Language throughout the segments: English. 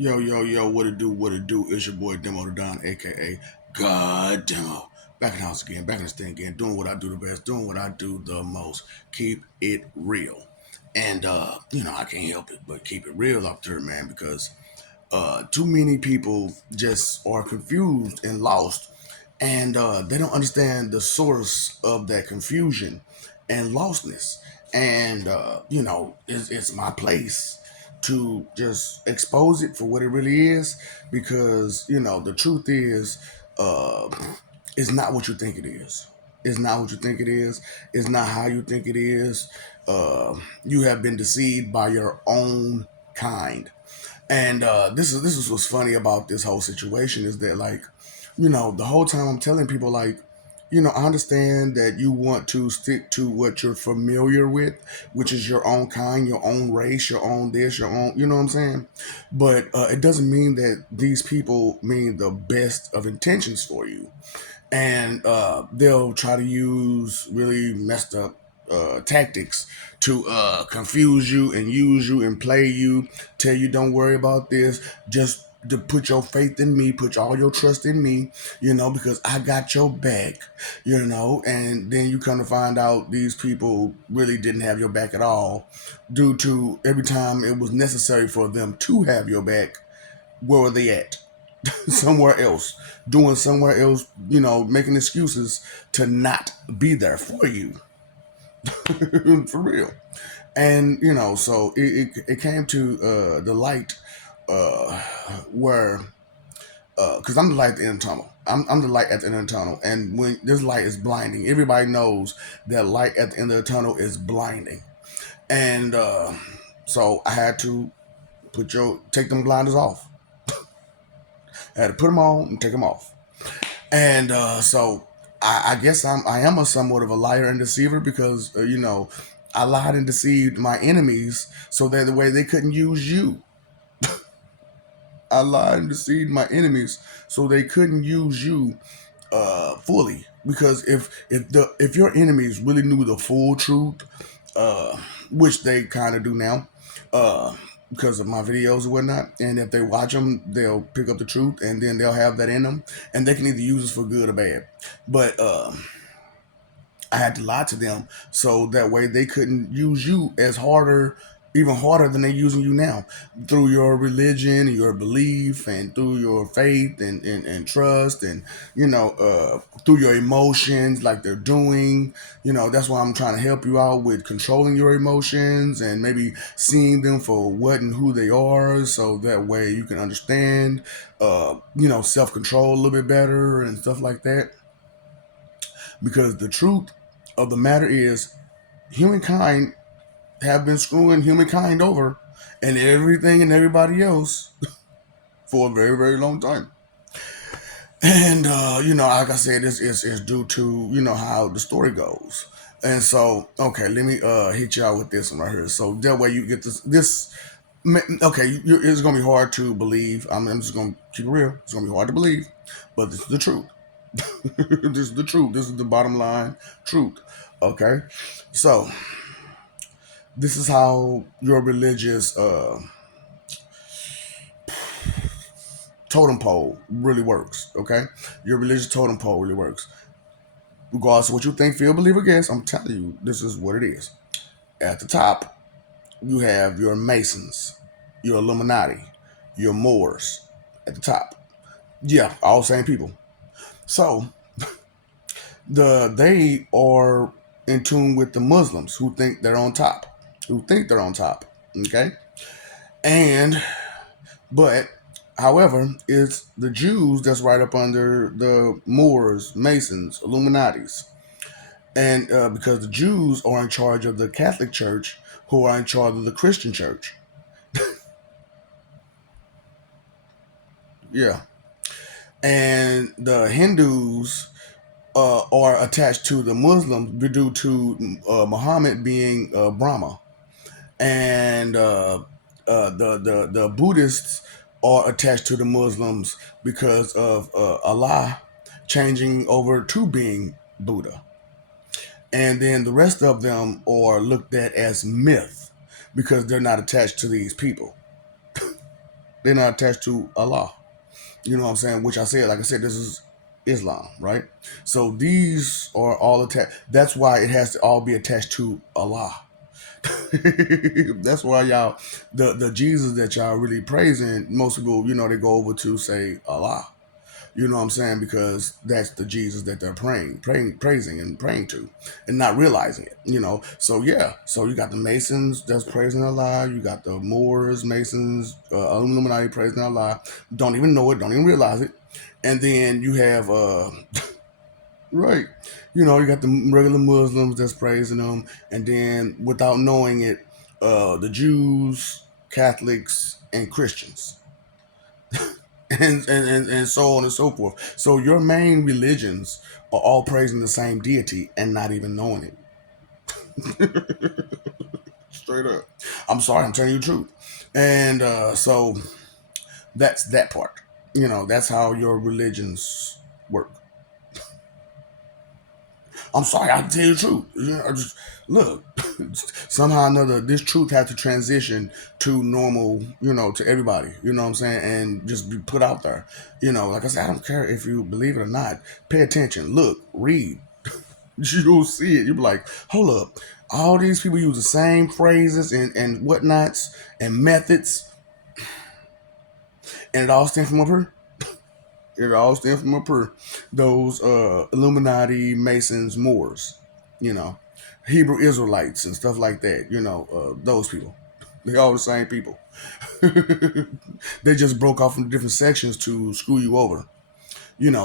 Yo, yo, yo, what it do, what it do? It's your boy Demo the Don, aka God Demo. Back in the house again, back in this thing again, doing what I do the best, doing what I do the most. Keep it real. And I can't help it but keep it real up there, man, because too many people just are confused and lost, and they don't understand the source of that confusion and lostness. And it's my place to just expose it for what it really is, because the truth is, uh, it's not what you think it is. It's not what you think it is. It's not how you think it is. You have been deceived by your own kind. And this is what's funny about this whole situation is that, like, the whole time I'm telling people, like, I understand that you want to stick to what you're familiar with, which is your own kind, your own race, your own this, your own, you know what I'm saying? But it doesn't mean that these people mean the best of intentions for you. And they'll try to use really messed up tactics to confuse you and use you and play you, tell you don't worry about this, just to put your faith in me, put all your trust in me, because I got your back, and then you come to find out these people really didn't have your back at all, due to every time it was necessary for them to have your back, where were they at? Somewhere else, doing somewhere else, making excuses to not be there for you. For real. And so it came to the light, uh where because I'm the light at the end of the tunnel. I'm the light at the end of the tunnel, and when this light is blinding, everybody knows that light at the end of the tunnel is blinding. And so I had to take them blinders off. I had to put them on and take them off. And so I guess I am a somewhat of a liar and deceiver, because I lied and deceived my enemies so that the way they couldn't use you. I lied and deceived my enemies so they couldn't use you fully. Because if your enemies really knew the full truth, uh, which they kind of do now, uh, because of my videos and whatnot. And if they watch them, they'll pick up the truth, and then they'll have that in them, and they can either use it for good or bad. But I had to lie to them so that way they couldn't use you as harder, even harder than they're using you now, through your religion, your belief, and through your faith and trust, and through your emotions, like they're doing. That's why I'm trying to help you out with controlling your emotions and maybe seeing them for what and who they are, so that way you can understand, self control a little bit better and stuff like that. Because the truth of the matter is, humankind have been screwing humankind over and everything and everybody else for a very, very long time. And like I said, this is due to how the story goes. And so, okay, let me hit you out with this one right here. So that way you get this. Okay, it's gonna be hard to believe. I'm just gonna keep it real. It's gonna be hard to believe, but this is the truth. This is the truth. This is the bottom line truth. Okay, so this is how your religious totem pole really works. Okay, your religious totem pole really works. Regardless of what you think, feel, believe, or guess, I'm telling you, this is what it is. At the top, you have your Masons, your Illuminati, your Moors. At the top, yeah, all same people. So they are in tune with the Muslims who think they're on top, who think they're on top. Okay, and but however, it's the Jews that's right up under the Moors, Masons, Illuminatis, and because the Jews are in charge of the Catholic Church, who are in charge of the Christian Church. Yeah, and the Hindus are attached to the Muslims due to Muhammad being Brahma, and the Buddhists are attached to the Muslims because of Allah changing over to being Buddha, and then the rest of them are looked at as myth because they're not attached to these people. They're not attached to Allah. You know what I'm saying? Which I said, like I said, this is Islam, right? So these are all attached. That's why it has to all be attached to Allah. That's why y'all, the Jesus that y'all really praising, most people, they go over to say Allah. You know what I'm saying? Because that's the Jesus that they're praising and praying to, and not realizing it. So yeah. So you got the Masons that's praising Allah. You got the Moors, Masons, Illuminati praising Allah. Don't even know it. Don't even realize it. And then you have right. You got the regular Muslims that's praising them, and then without knowing it, the Jews, Catholics, and Christians, and so on and so forth. So your main religions are all praising the same deity and not even knowing it. Straight up. I'm sorry, I'm telling you the truth. And so that's that part. That's how your religions work. I'm sorry, I tell you the truth. I just look. Somehow or another, this truth has to transition to normal, to everybody. You know what I'm saying, and just be put out there. Like I said, I don't care if you believe it or not. Pay attention. Look, read. You'll see it. You'll be like, hold up. All these people use the same phrases and whatnots and methods, and it all stems from up here. It all stems from up here. Those Illuminati, Masons, Moors, you know, Hebrew Israelites and stuff like that. Those people. They all the same people. They just broke off into different sections to screw you over.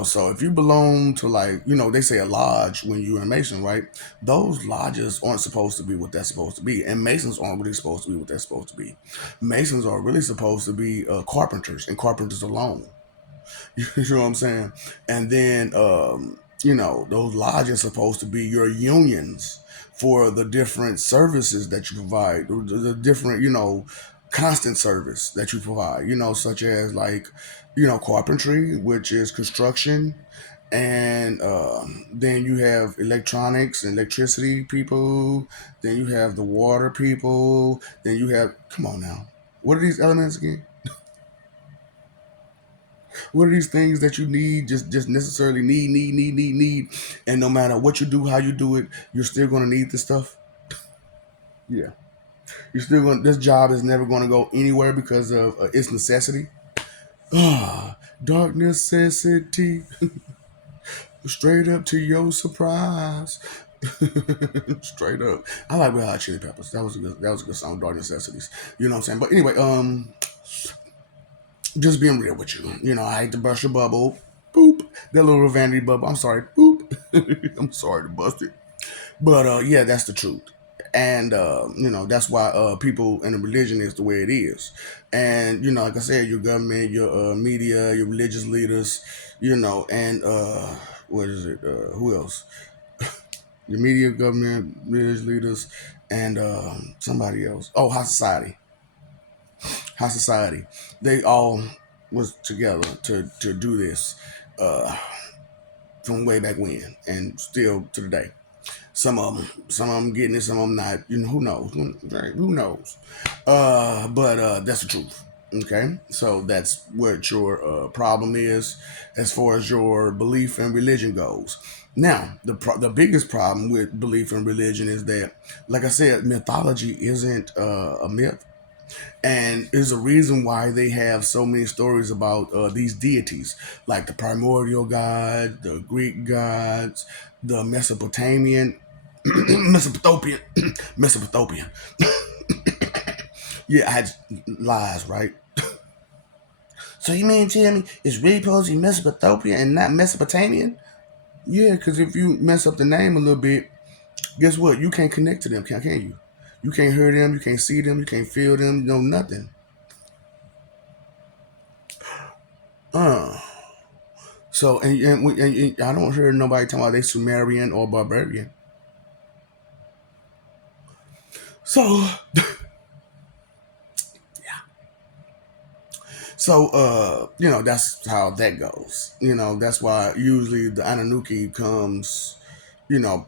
So if you belong to, like, they say a lodge when you're a Mason, right? Those lodges aren't supposed to be what they're supposed to be, and Masons aren't really supposed to be what they're supposed to be. Masons are really supposed to be carpenters, and carpenters alone. You know what I'm saying? And then, those lodges are supposed to be your unions for the different services that you provide, the different, constant service that you provide, such as, like, carpentry, which is construction. And then you have electronics and electricity people. Then you have the water people. Then you have, come on now. What are these elements again? What are these things that you need? Just necessarily need, and no matter what you do, how you do it, you're still gonna need this stuff. Yeah, you're still gonna. This job is never gonna go anywhere because of its necessity. Ah, dark necessity, straight up to your surprise. Straight up. I like Red Hot Chili Peppers. That was a good song, Dark Necessities. You know what I'm saying? But anyway, just being real with you. I hate to burst your bubble. Boop. That little vanity bubble. I'm sorry. Boop. I'm sorry to bust it. But yeah, that's the truth. And that's why people in the religion is the way it is. And like I said, your government, your media, your religious leaders, and what is it? Who else? Your media, government, religious leaders, and somebody else. Oh, high society. They all was together to do this uh, from way back when, and still to today. Some of them getting it, some of them not. Who knows? Who knows? But that's the truth. Okay, so that's what your problem is as far as your belief in religion goes. Now, the biggest problem with belief in religion is that, like I said, mythology isn't a myth, and there's a reason why they have so many stories about these deities, like the primordial god, the Greek gods, the Mesopotamian, Mesopotamian, Mesopotamian. Yeah, I had lies, right? So you mean tell me it's really supposed to be Mesopotamian and not Mesopotamian? Yeah, because if you mess up the name a little bit, guess what? You can't connect to them, can you? You can't hear them, you can't see them, you can't feel them, nothing. Uh, So and I don't hear nobody talking about they Sumerian or barbarian. So that's how that goes. That's why usually the Anunnaki comes,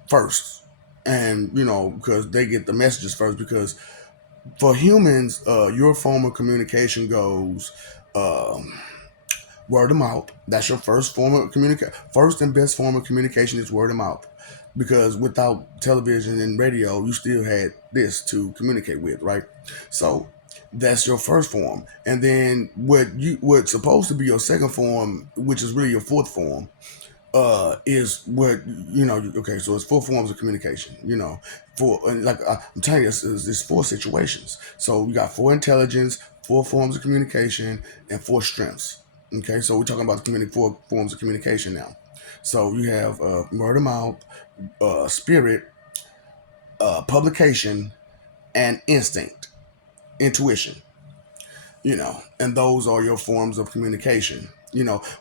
first, and because they get the messages first because For humans, your form of communication goes um, word of mouth. That's your first form of communication. First and best form of communication is word of mouth, because without television and radio, you still had this to communicate with, right? So that's your first form, and then what's supposed to be your second form, which is really your fourth form, is what okay, so it's four forms of communication, for and like I'm telling you, it's four situations. So you got four intelligence, four forms of communication, and four strengths. Okay, so we're talking about four forms of communication now. So you have word of mouth, spirit, publication, and instinct, intuition. And those are your forms of communication.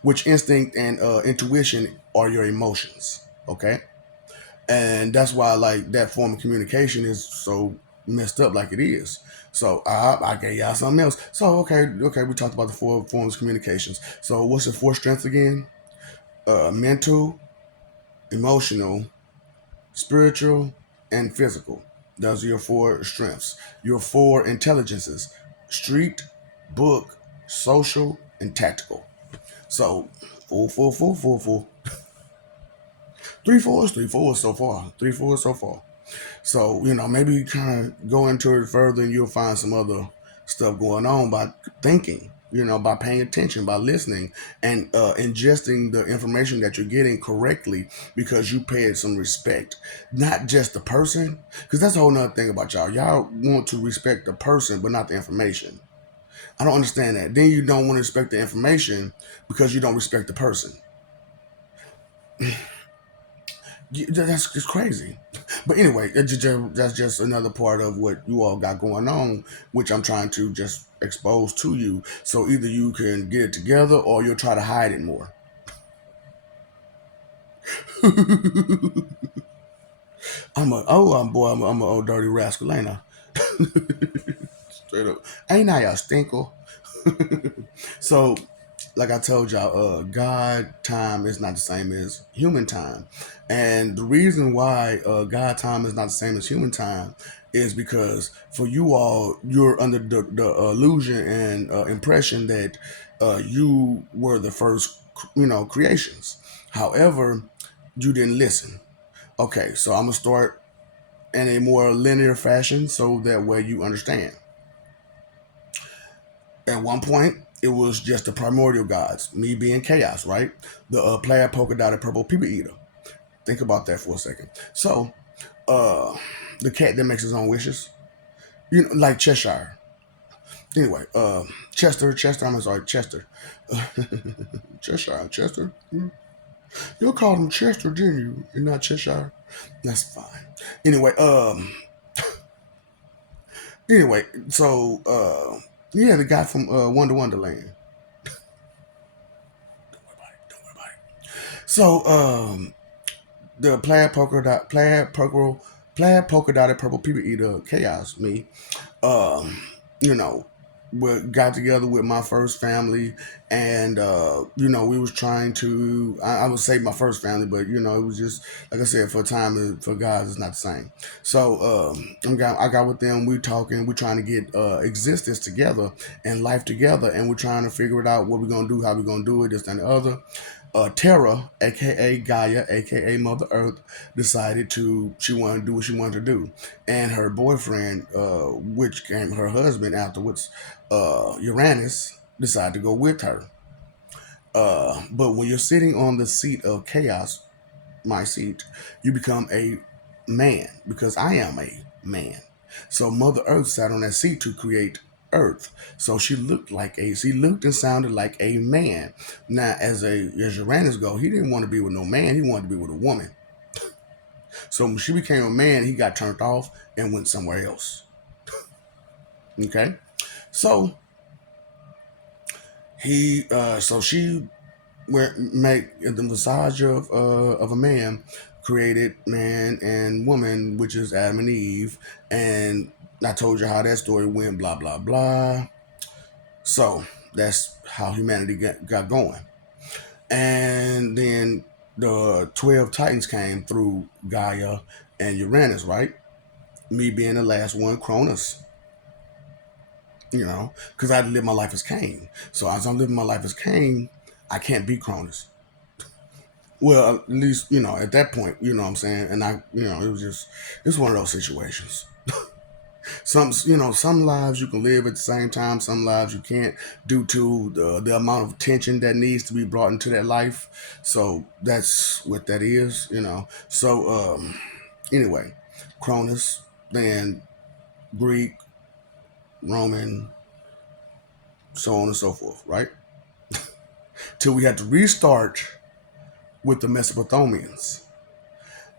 Which instinct and intuition are your emotions. Okay, and that's why like that form of communication is so messed up like it is. So I gave y'all something else. So okay, we talked about the four forms of communications. So what's the four strengths again? Mental, emotional, spiritual, and physical. Those are your four strengths. Your four intelligences: street, book, social, and tactical. So four. Three fours so far. Three fours so far. So, maybe kind of go into it further and you'll find some other stuff going on by thinking, by paying attention, by listening, and ingesting the information that you're getting correctly because you paid some respect. Not just the person, because that's a whole nother thing about y'all. Y'all want to respect the person, but not the information. I don't understand that. Then you don't want to respect the information because you don't respect the person. That's just crazy. But anyway, that's just another part of what you all got going on, which I'm trying to just expose to you. So either you can get it together or you'll try to hide it more. I'm a old dirty rascal, ain't I? Straight up. Ain't I a stinker? So like I told y'all, God time is not the same as human time, and the reason why God time is not the same as human time is because for you all, you're under the illusion and impression that you were the first, creations. However, you didn't listen. Okay, so I'm gonna start in a more linear fashion so that way you understand. At one point, it was just the primordial gods, me being chaos, right? The plaid polka dotted purple people eater. Think about that for a second. So, uh, the cat that makes his own wishes, like Cheshire. Anyway, Chester, I'm sorry, Chester. Chester. You called him Chester, didn't you? You're not Cheshire? That's fine. Anyway, so, yeah, the guy from Wonderland. Don't worry about it. So, the plaid polka dotted purple people eater chaos me. Um, you know, we got together with my first family, and we was trying to. I would say my first family, but it was just like I said, for time for guys, it's not the same. So I got with them. We talking. We trying to get existence together and life together, and we're trying to figure it out. What we're gonna do, how we're gonna do it, this and the other. Terra, aka Gaia, aka Mother Earth, decided she wanted to do what she wanted to do, and her boyfriend, which became her husband afterwards, Uranus, decided to go with her. But when you're sitting on the seat of chaos, my seat, you become a man because I am a man. So Mother Earth sat on that seat to create Earth. So she looked and sounded like a man. Now, as Uranus go, he didn't want to be with no man. He wanted to be with a woman. So when she became a man, he got turned off and went somewhere else. Okay, so she make the massage of a man, created man and woman, which is Adam and Eve, and I told you how that story went. Blah blah blah. So that's how humanity got going, and then the 12 Titans came through Gaia and Uranus, right? Me being the last one, Cronus. because I had to live my life as Cain. So as I'm living my life as Cain, I can't be Cronus. Well, at least, at that point, you know what I'm saying? And it was just, it's one of those situations. Some lives you can live at the same time, some lives you can't due to the amount of tension that needs to be brought into that life. So that's what that is. So, anyway, Cronus, then Greek, Roman, so on and so forth, right? Till we had to restart with the Mesopotamians.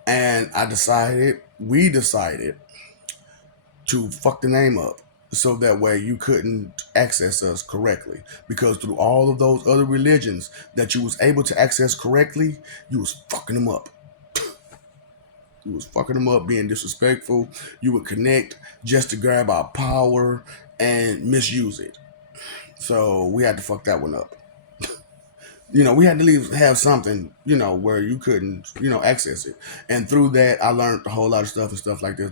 And we decided to fuck the name up so that way you couldn't access us correctly. Because through all of those other religions that you was able to access correctly, you was fucking them up. You was fucking them up, being disrespectful. You would connect just to grab our power and misuse it. So we had to fuck that one up. We had to have something, where you couldn't, access it. And through that, I learned a whole lot of stuff and stuff like this.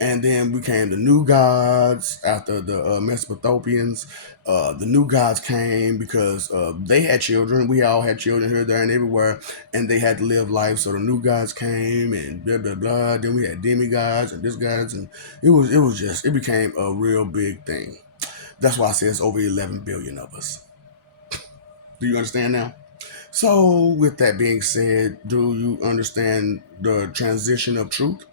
And then we came the new gods after the Mesopotamians. The new gods came because they had children. We all had children here, there, and everywhere, and they had to live life. So the new gods came and blah blah blah. Then we had demigods and this gods, and it became a real big thing. That's why I say it's over 11 billion of us. Do you understand now? So, with that being said, do you understand the transition of truth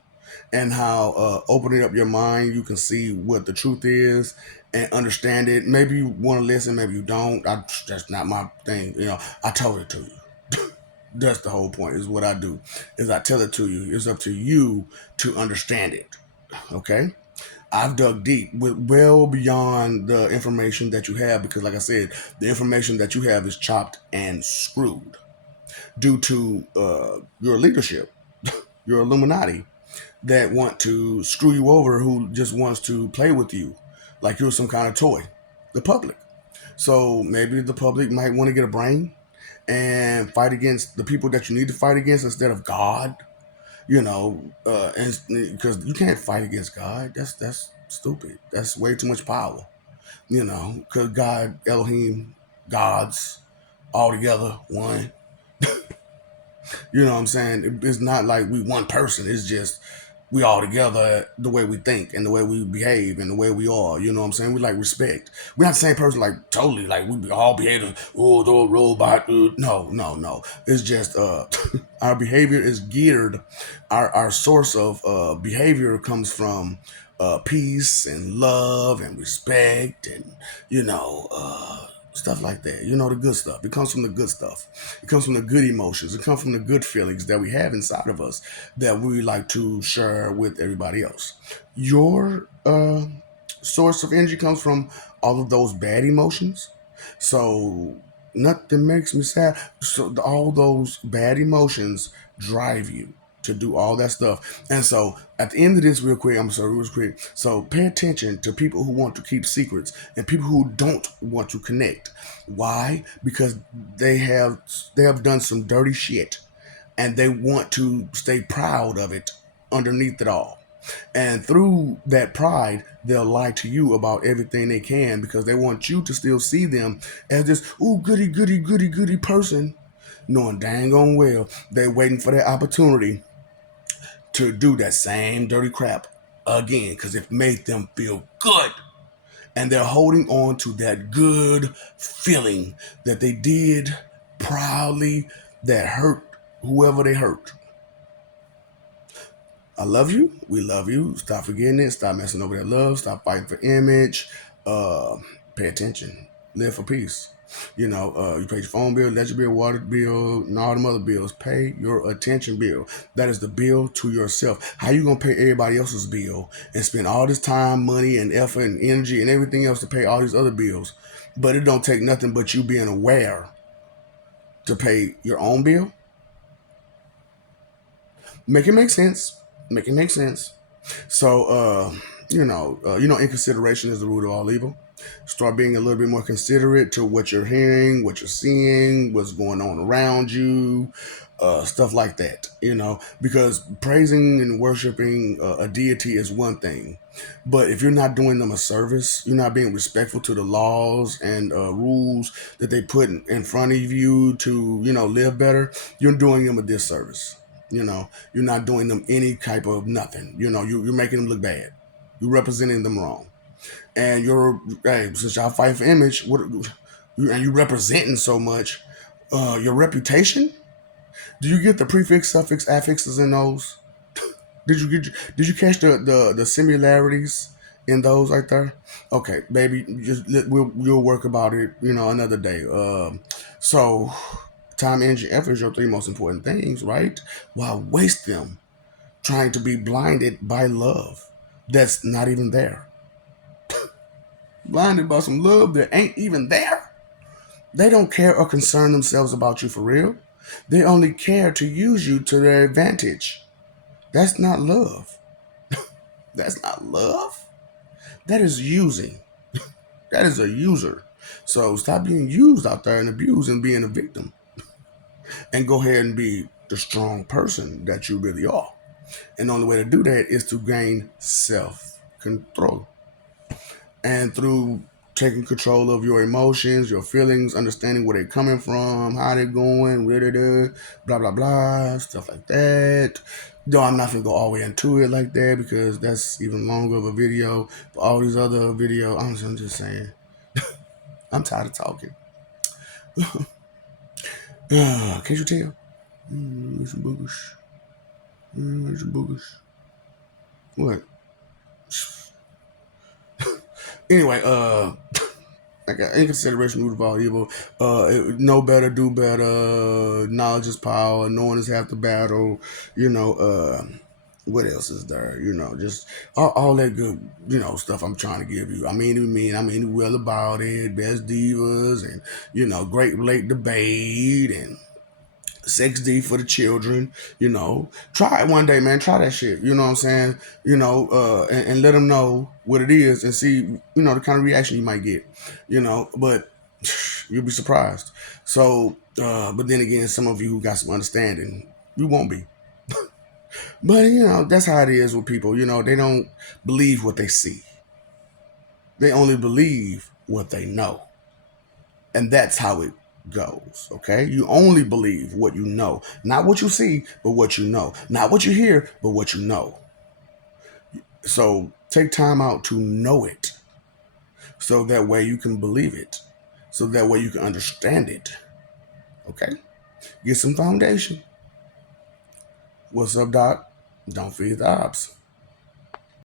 and how opening up your mind, you can see what the truth is and understand it? Maybe you want to listen, maybe you don't. That's not my thing. I told it to you. That's the whole point. Is what I do. Is I tell it to you. It's up to you to understand it. Okay. I've dug deep, well beyond the information that you have, because, like I said, the information that you have is chopped and screwed due to your leadership, your Illuminati that want to screw you over, who just wants to play with you like you're some kind of toy. The public. So maybe the public might want to get a brain and fight against the people that you need to fight against instead of God. And because you can't fight against God, that's stupid. That's way too much power. Because God, Elohim, gods, all together, one. You know what I'm saying? It's not like we one person. It's just we all together, the way we think and the way we behave and the way we are. You know what I'm saying? We like respect. We're not the same person, like totally like we all behave. Oh, the robot. No, no, no. It's just our behavior is geared. Our source of behavior comes from peace and love and respect and stuff like that. The good stuff. It comes from the good stuff. It comes from the good emotions. It comes from the good feelings that we have inside of us that we like to share with everybody else. Your source of energy comes from all of those bad emotions. So nothing makes me sad. So all those bad emotions drive you to do all that stuff. And so at the end of this, real quick, I'm sorry, real quick. So pay attention to people who want to keep secrets and people who don't want to connect. Why? Because they have done some dirty shit and they want to stay proud of it underneath it all. And through that pride, they'll lie to you about everything they can because they want you to still see them as this, ooh, goody, goody, goody, goody person, knowing dang on well they're waiting for that opportunity to do that same dirty crap again because it made them feel good. And they're holding on to that good feeling that they did proudly that hurt whoever they hurt. I love you. We love you. Stop forgetting it. Stop messing over that love. Stop fighting for image. Pay attention. Live for peace. You pay your phone bill, electric bill, water bill, and all them other bills. Pay your attention bill. That is the bill to yourself. How you gonna pay everybody else's bill and spend all this time, money, and effort and energy and everything else to pay all these other bills? But it don't take nothing but you being aware to pay your own bill. Make it make sense. Make it make sense. So Inconsideration is the root of all evil. Start being a little bit more considerate to what you're hearing, what you're seeing, what's going on around you, stuff like that. Because praising and worshiping a deity is one thing, but if you're not doing them a service, you're not being respectful to the laws and rules that they put in front of you to, live better. You're doing them a disservice. You're not doing them any type of nothing. You're making them look bad. You're representing them wrong. And since y'all fight for image, and you representing so much, your reputation. Do you get the prefix, suffix, affixes in those? Did you catch the similarities in those right there? Okay, baby, we'll work about it. Another day. So time, energy, effort is your three most important things, right? Why waste them trying to be blinded by love that's not even there? Blinded by some love that ain't even there. They don't care or concern themselves about you for real. They only care to use you to their advantage. That's not love. That's not love. That is using. That is a user. So stop being used out there and abused and being a victim. And go ahead and be the strong person that you really are. And the only way to do that is to gain self control. And through taking control of your emotions, your feelings, understanding where they're coming from, how they're going, where they're blah blah blah, stuff like that. Though I'm not gonna go all the way into it like that because that's even longer of a video. But all these other videos, I'm just saying, I'm tired of talking. Can't you tell? It's a boogish. It's a boogish. What? Anyway, I got inconsideration root of all evil. Know better, do better. Knowledge is power. Knowing is half the battle. What else is there? Just all that good, stuff I'm trying to give you. I mean well about it. Best divas and great late debate and Sex D for the children. Try it one day, man. Try that shit. You know what I'm saying? And let them know what it is and see, the kind of reaction you might get. But you'll be surprised. So, but then again, some of you who got some understanding, you won't be. But that's how it is with people. They don't believe what they see. They only believe what they know. And that's how it goes. Okay? You only believe what you know. Not what you see, but what you know. Not what you hear, but what you know. So take time out to know it. So that way you can believe it. So that way you can understand it. Okay? Get some foundation. What's up, Doc? Don't feed the ops.